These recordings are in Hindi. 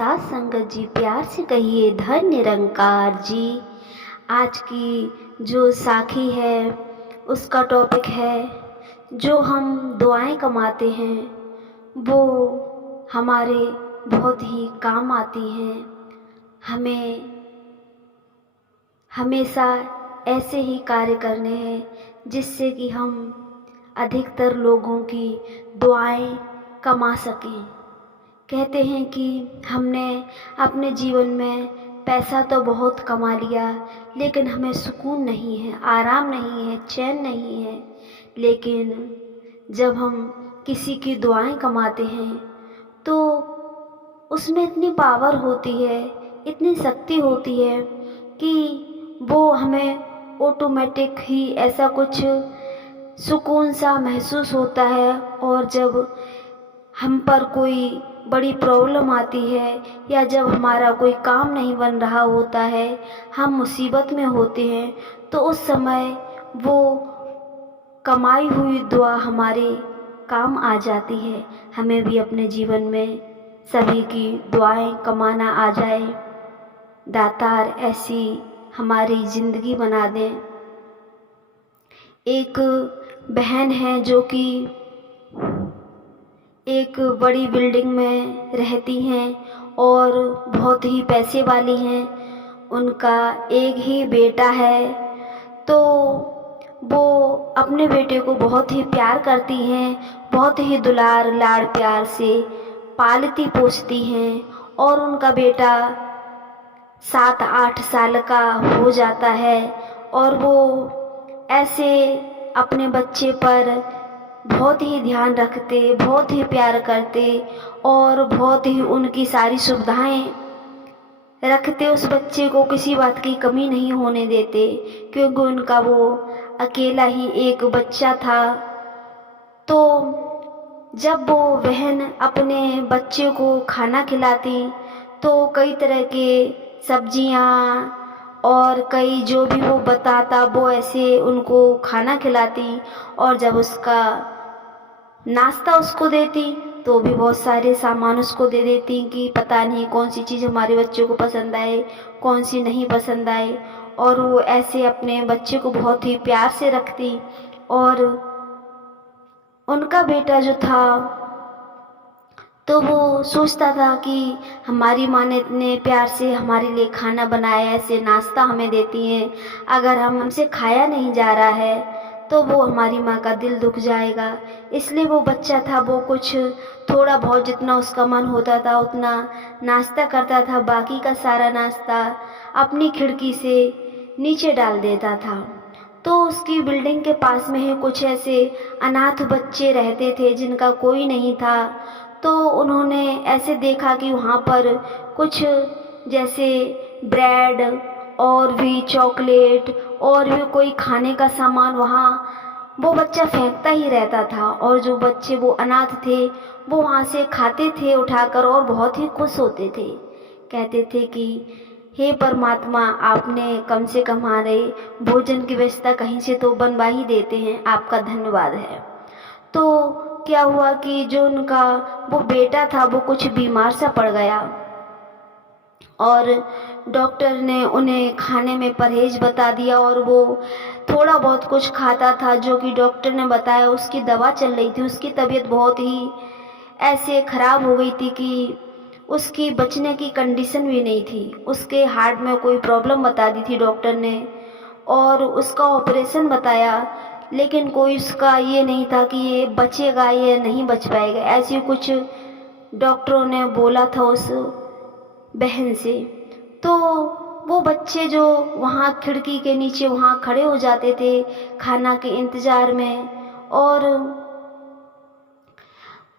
साथ संगत जी, प्यार से कहिए धन निरंकार जी। आज की जो साखी है उसका टॉपिक है, जो हम दुआएं कमाते हैं वो हमारे बहुत ही काम आती हैं। हमें हमेशा ऐसे ही कार्य करने हैं जिससे कि हम अधिकतर लोगों की दुआएं कमा सकें। कहते हैं कि हमने अपने जीवन में पैसा तो बहुत कमा लिया, लेकिन हमें सुकून नहीं है, आराम नहीं है, चैन नहीं है। लेकिन जब हम किसी की दुआएं कमाते हैं तो उसमें इतनी पावर होती है, इतनी शक्ति होती है कि वो हमें ऑटोमेटिक ही ऐसा कुछ सुकून सा महसूस होता है। और जब हम पर कोई बड़ी प्रॉब्लम आती है या जब हमारा कोई काम नहीं बन रहा होता है, हम मुसीबत में होते हैं, तो उस समय वो कमाई हुई दुआ हमारे काम आ जाती है। हमें भी अपने जीवन में सभी की दुआएं कमाना आ जाए। दातार ऐसी हमारी ज़िंदगी बना दें। एक बहन है जो कि एक बड़ी बिल्डिंग में रहती हैं और बहुत ही पैसे वाली हैं। उनका एक ही बेटा है, तो वो अपने बेटे को बहुत ही प्यार करती हैं, बहुत ही दुलार लाड़ प्यार से पालती पोसती हैं। और उनका बेटा 7-8 साल का हो जाता है और वो ऐसे अपने बच्चे पर बहुत ही ध्यान रखते, बहुत ही प्यार करते और बहुत ही उनकी सारी सुविधाएं रखते। उस बच्चे को किसी बात की कमी नहीं होने देते, क्योंकि उनका वो अकेला ही एक बच्चा था। तो जब वो बहन अपने बच्चे को खाना खिलाती तो कई तरह के सब्जियां और कई जो भी वो बताता वो ऐसे उनको खाना खिलाती। और जब उसका नाश्ता उसको देती तो भी बहुत सारे सामान उसको दे देती कि पता नहीं कौन सी चीज़ हमारे बच्चे को पसंद आए, कौन सी नहीं पसंद आए। और वो ऐसे अपने बच्चे को बहुत ही प्यार से रखती। और उनका बेटा जो था तो वो सोचता था कि हमारी माँ ने इतने प्यार से हमारे लिए खाना बनाया, ऐसे नाश्ता हमें देती हैं, अगर हमसे खाया नहीं जा रहा है तो वो हमारी माँ का दिल दुख जाएगा। इसलिए वो बच्चा था, वो कुछ थोड़ा बहुत जितना उसका मन होता था उतना नाश्ता करता था, बाकी का सारा नाश्ता अपनी खिड़की से नीचे डाल देता था। तो उसकी बिल्डिंग के पास में ही कुछ ऐसे अनाथ बच्चे रहते थे जिनका कोई नहीं था। तो उन्होंने ऐसे देखा कि वहाँ पर कुछ जैसे ब्रेड और भी चॉकलेट और भी कोई खाने का सामान वहाँ वो बच्चा फेंकता ही रहता था। और जो बच्चे वो अनाथ थे वो वहाँ से खाते थे उठाकर और बहुत ही खुश होते थे। कहते थे कि हे परमात्मा, आपने कम से कम हमारे भोजन की व्यवस्था कहीं से तो बनवा ही देते हैं, आपका धन्यवाद है। तो क्या हुआ कि जो उनका वो बेटा था वो कुछ बीमार सा पड़ गया और डॉक्टर ने उन्हें खाने में परहेज बता दिया। और वो थोड़ा बहुत कुछ खाता था जो कि डॉक्टर ने बताया, उसकी दवा चल रही थी। उसकी तबीयत बहुत ही ऐसे ख़राब हो गई थी कि उसकी बचने की कंडीशन भी नहीं थी। उसके हार्ट में कोई प्रॉब्लम बता दी थी डॉक्टर ने और उसका ऑपरेशन बताया, लेकिन कोई उसका ये नहीं था कि ये बचेगा ये नहीं बच पाएगा। ऐसे कुछ डॉक्टरों ने बोला था उस बहन से। तो वो बच्चे जो वहाँ खिड़की के नीचे वहाँ खड़े हो जाते थे खाना के इंतज़ार में, और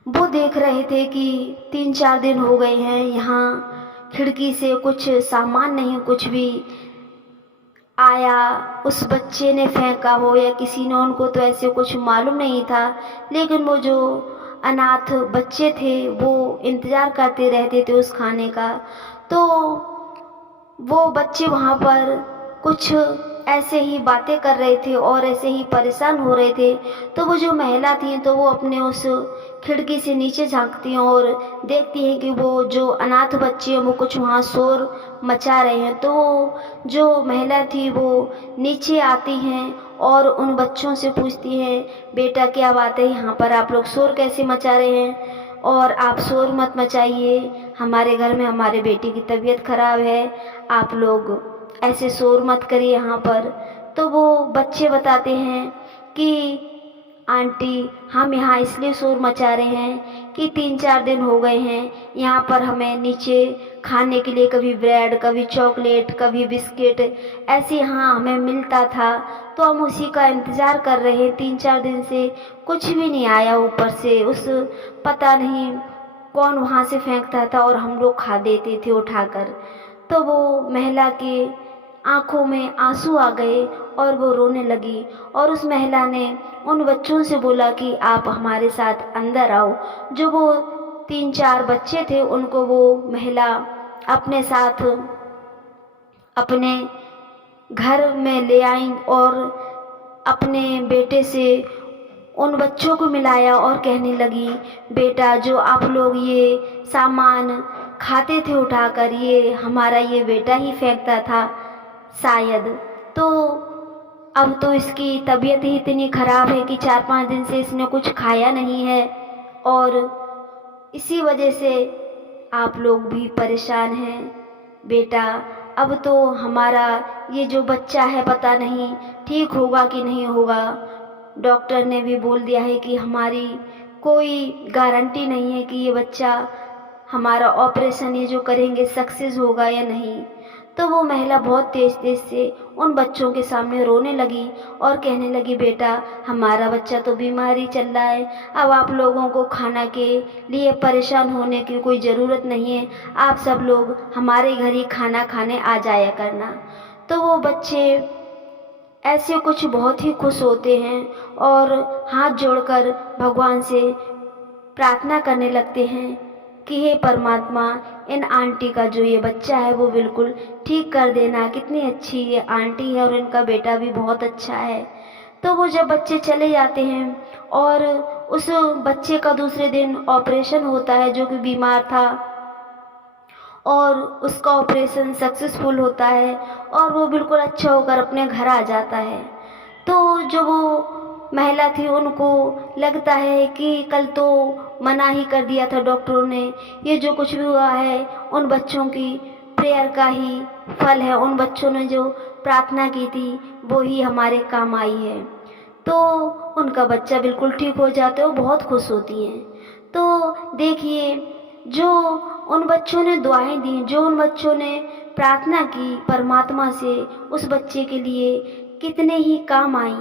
वो देख रहे थे कि 3-4 दिन हो गए हैं, यहाँ खिड़की से कुछ सामान नहीं, कुछ भी आया उस बच्चे ने फेंका हो या किसी ने, उनको तो ऐसे कुछ मालूम नहीं था। लेकिन वो जो अनाथ बच्चे थे वो इंतज़ार करते रहते थे उस खाने का। तो वो बच्चे वहाँ पर कुछ ऐसे ही बातें कर रहे थे और ऐसे ही परेशान हो रहे थे। तो वो जो महिला थी तो वो अपने उस खिड़की से नीचे झांकती हैं और देखती हैं कि वो जो अनाथ बच्चे हैं वो कुछ वहाँ शोर मचा रहे हैं। तो वो जो महिला थी वो नीचे आती हैं और उन बच्चों से पूछती हैं, बेटा क्या बात है, यहाँ पर आप लोग शोर कैसे मचा रहे हैं? और आप शोर मत मचाइए, हमारे घर में हमारे बेटे की तबीयत खराब है, आप लोग ऐसे शोर मत करिए यहाँ पर। तो वो बच्चे बताते हैं कि आंटी, हम यहाँ इसलिए शोर मचा रहे हैं कि 3-4 दिन हो गए हैं यहाँ पर हमें नीचे खाने के लिए कभी ब्रेड, कभी चॉकलेट, कभी बिस्किट ऐसे यहाँ हमें मिलता था, तो हम उसी का इंतज़ार कर रहे हैं। 3-4 दिन से कुछ भी नहीं आया ऊपर से, उस पता नहीं कौन वहाँ से फेंकता था और हम लोग खा देते थे उठाकर। तो वो महिला के आंखों में आंसू आ गए और वो रोने लगी और उस महिला ने उन बच्चों से बोला कि आप हमारे साथ अंदर आओ। जो वो 3-4 बच्चे थे उनको वो महिला अपने साथ अपने घर में ले आई और अपने बेटे से उन बच्चों को मिलाया और कहने लगी, बेटा जो आप लोग ये सामान खाते थे उठाकर, ये हमारा ये बेटा ही फेंकता था शायद। तो अब तो इसकी तबीयत ही इतनी ख़राब है कि 4-5 दिन से इसने कुछ खाया नहीं है और इसी वजह से आप लोग भी परेशान हैं। बेटा अब तो हमारा ये जो बच्चा है पता नहीं ठीक होगा कि नहीं होगा। डॉक्टर ने भी बोल दिया है कि हमारी कोई गारंटी नहीं है कि ये बच्चा, हमारा ऑपरेशन ये जो करेंगे सक्सेस होगा या नहीं। तो वो महिला बहुत तेज़ तेज़ से उन बच्चों के सामने रोने लगी और कहने लगी, बेटा हमारा बच्चा तो बीमार ही चल रहा है, अब आप लोगों को खाना के लिए परेशान होने की कोई ज़रूरत नहीं है, आप सब लोग हमारे घर ही खाना खाने आ जाया करना। तो वो बच्चे ऐसे कुछ बहुत ही खुश होते हैं और हाथ जोड़कर भगवान से प्रार्थना करने लगते हैं कि हे परमात्मा, इन आंटी का जो ये बच्चा है वो बिल्कुल ठीक कर देना। कितनी अच्छी ये आंटी है और इनका बेटा भी बहुत अच्छा है। तो वो जब बच्चे चले जाते हैं और उस बच्चे का दूसरे दिन ऑपरेशन होता है जो कि बीमार था और उसका ऑपरेशन सक्सेसफुल होता है और वो बिल्कुल अच्छा होकर अपने घर आ जाता है। तो जो वो महिला थी उनको लगता है कि कल तो मना ही कर दिया था डॉक्टरों ने, ये जो कुछ भी हुआ है उन बच्चों की प्रेयर का ही फल है, उन बच्चों ने जो प्रार्थना की थी वो ही हमारे काम आई है। तो उनका बच्चा बिल्कुल ठीक हो जाता है, वो बहुत खुश होती हैं। तो देखिए, जो उन बच्चों ने दुआएं दी, जो उन बच्चों ने प्रार्थना की परमात्मा से उस बच्चे के लिए, कितने ही काम आई।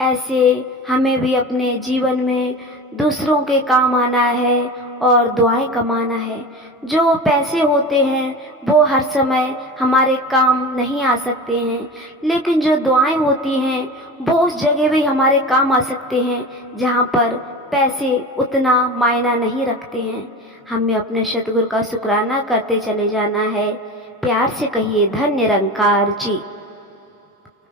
ऐसे हमें भी अपने जीवन में दूसरों के काम आना है और दुआएं कमाना है। जो पैसे होते हैं वो हर समय हमारे काम नहीं आ सकते हैं, लेकिन जो दुआएं होती हैं वो उस जगह भी हमारे काम आ सकते हैं जहाँ पर पैसे उतना मायना नहीं रखते हैं। हमें अपने सतगुरु का शुक्राना करते चले जाना है। प्यार से कहिए, धन्य निरंकार जी।